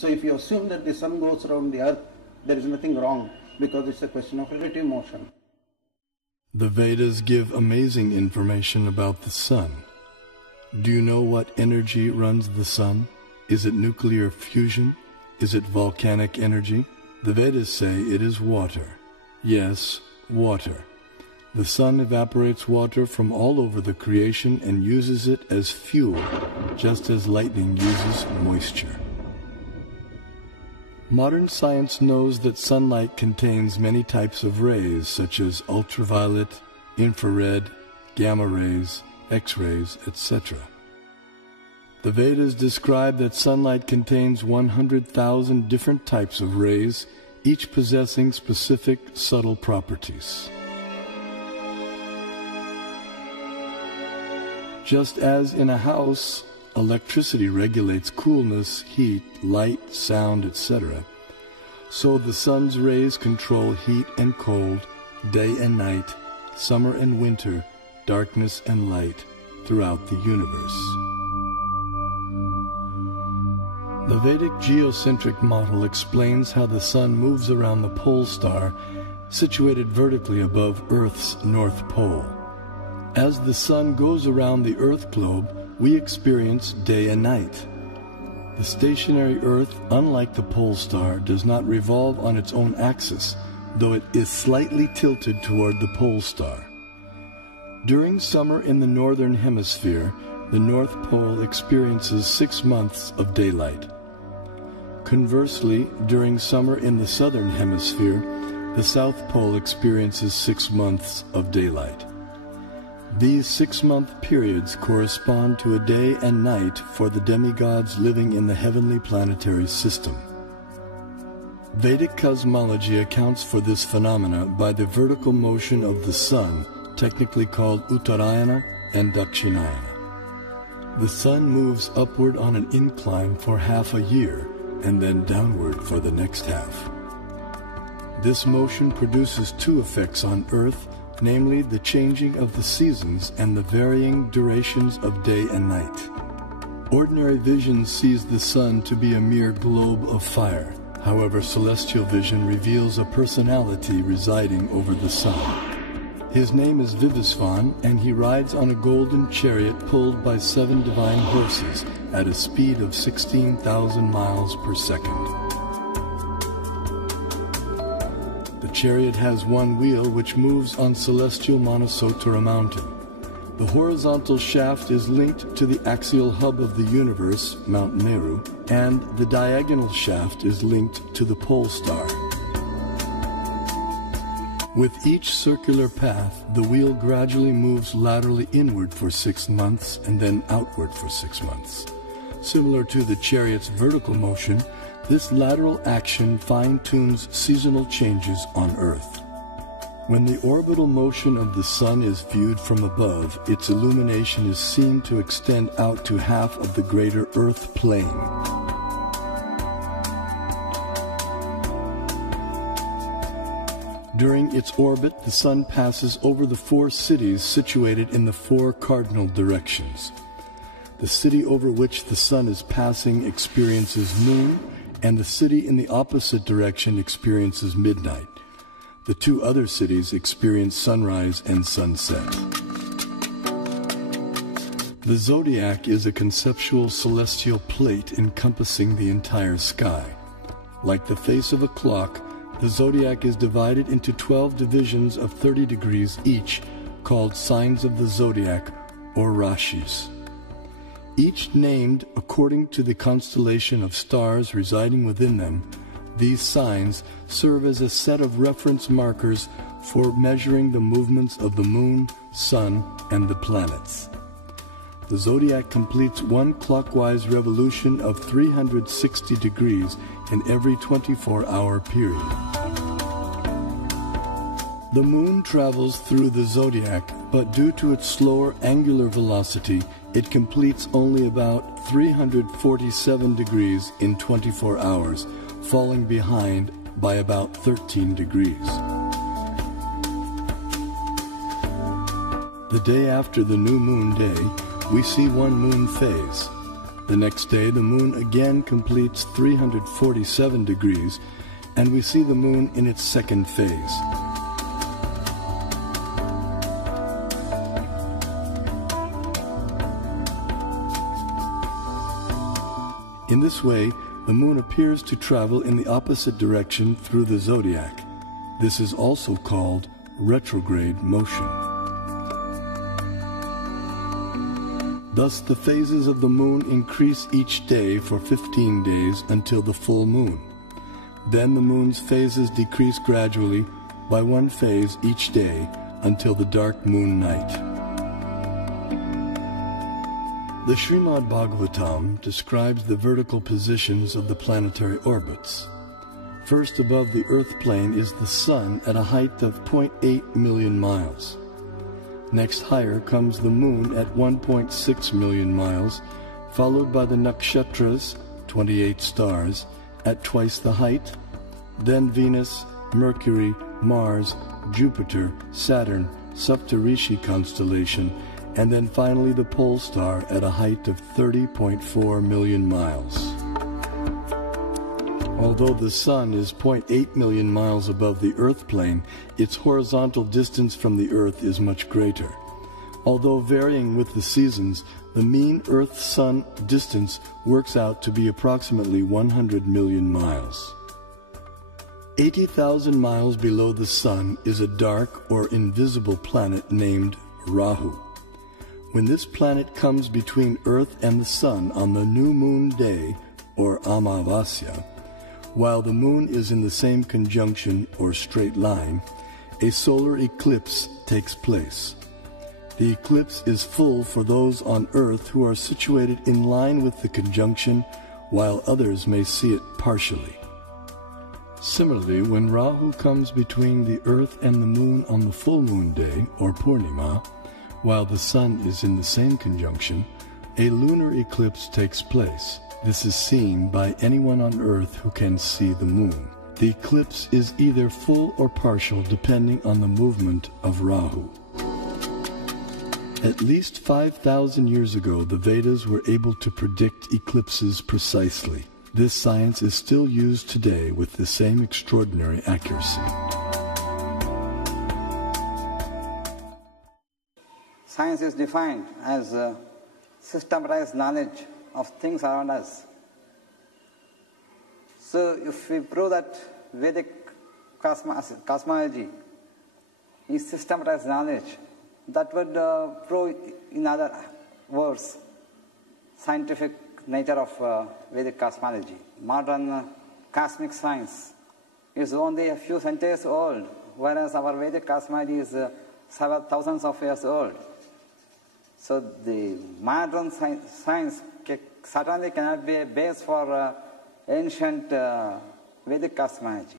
So if you assume that the sun goes around the earth, there is nothing wrong, because it's a question of relative motion. The Vedas give amazing information about the sun. Do you know what energy runs the sun? Is it nuclear fusion? Is it volcanic energy? The Vedas say it is water. Yes, water. The sun evaporates water from all over the creation and uses it as fuel, just as lightning uses moisture. Modern science knows that sunlight contains many types of rays, such as ultraviolet, infrared, gamma rays, X-rays, etc. The Vedas describe that sunlight contains 100,000 different types of rays, each possessing specific subtle properties. Just as in a house, electricity regulates coolness, heat, light, sound, etc., so the sun's rays control heat and cold, day and night, summer and winter, darkness and light throughout the universe. The Vedic geocentric model explains how the sun moves around the pole star situated vertically above Earth's north pole. As the sun goes around the Earth globe, we experience day and night. The stationary Earth, unlike the pole star, does not revolve on its own axis, though it is slightly tilted toward the pole star. During summer in the northern hemisphere, the North Pole experiences 6 months of daylight. Conversely, during summer in the southern hemisphere, the South Pole experiences 6 months of daylight. These 6-month periods correspond to a day and night for the demigods living in the heavenly planetary system. Vedic cosmology accounts for this phenomena by the vertical motion of the sun, technically called Uttarayana and Dakshinayana. The sun moves upward on an incline for half a year, and then downward for the next half. This motion produces 2 effects on Earth, namely the changing of the seasons and the varying durations of day and night. Ordinary vision sees the sun to be a mere globe of fire. However, celestial vision reveals a personality residing over the sun. His name is Vivasvan, and he rides on a golden chariot pulled by 7 divine horses at a speed of 16,000 miles per second. The chariot has 1 wheel which moves on celestial Manasotara mountain. The horizontal shaft is linked to the axial hub of the universe, Mount Meru, and the diagonal shaft is linked to the pole star. With each circular path, the wheel gradually moves laterally inward for 6 months and then outward for 6 months. Similar to the chariot's vertical motion, this lateral action fine-tunes seasonal changes on Earth. When the orbital motion of the sun is viewed from above, its illumination is seen to extend out to half of the greater Earth plane. During its orbit, the sun passes over the 4 cities situated in the 4 cardinal directions. The city over which the sun is passing experiences noon, and the city in the opposite direction experiences midnight. The 2 other cities experience sunrise and sunset. The zodiac is a conceptual celestial plate encompassing the entire sky. Like the face of a clock, the zodiac is divided into 12 divisions of 30 degrees each, called signs of the zodiac, or rashis. Each named according to the constellation of stars residing within them. These signs serve as a set of reference markers for measuring the movements of the moon, sun, and the planets. The zodiac completes 1 clockwise revolution of 360 degrees in every 24-hour period. The moon travels through the zodiac, but due to its slower angular velocity, it completes only about 347 degrees in 24 hours, falling behind by about 13 degrees. The day after the new moon day, we see 1 moon phase. The next day, the moon again completes 347 degrees, and we see the moon in its second phase. In this way, the moon appears to travel in the opposite direction through the zodiac. This is also called retrograde motion. Thus, the phases of the moon increase each day for 15 days until the full moon. Then the moon's phases decrease gradually by one phase each day until the dark moon night. The Srimad Bhagavatam describes the vertical positions of the planetary orbits. First above the earth plane is the sun at a height of 0.8 million miles. Next higher comes the moon at 1.6 million miles, followed by the nakshatras, 28 stars, at twice the height, then Venus, Mercury, Mars, Jupiter, Saturn, Saptarishi constellation, and then finally the pole star at a height of 30.4 million miles. Although the Sun is 0.8 million miles above the Earth plane, its horizontal distance from the Earth is much greater. Although varying with the seasons, the mean Earth-Sun distance works out to be approximately 100 million miles. 80,000 miles below the Sun is a dark or invisible planet named Rahu. When this planet comes between Earth and the Sun on the new moon day, or Amavasya, while the moon is in the same conjunction or straight line, a solar eclipse takes place. The eclipse is full for those on Earth who are situated in line with the conjunction, while others may see it partially. Similarly, when Rahu comes between the Earth and the moon on the full moon day, or Purnima, while the Sun is in the same conjunction, a lunar eclipse takes place. This is seen by anyone on Earth who can see the moon. The eclipse is either full or partial depending on the movement of Rahu. At least 5,000 years ago, the Vedas were able to predict eclipses precisely. This science is still used today with the same extraordinary accuracy. Science is defined as systematized knowledge of things around us. So if we prove that Vedic cosmology is systematized knowledge, that would prove, in other words, scientific nature of Vedic cosmology. Modern cosmic science is only a few centuries old, whereas our Vedic cosmology is several thousands of years old. So the modern science certainly cannot be a base for ancient Vedic cosmology.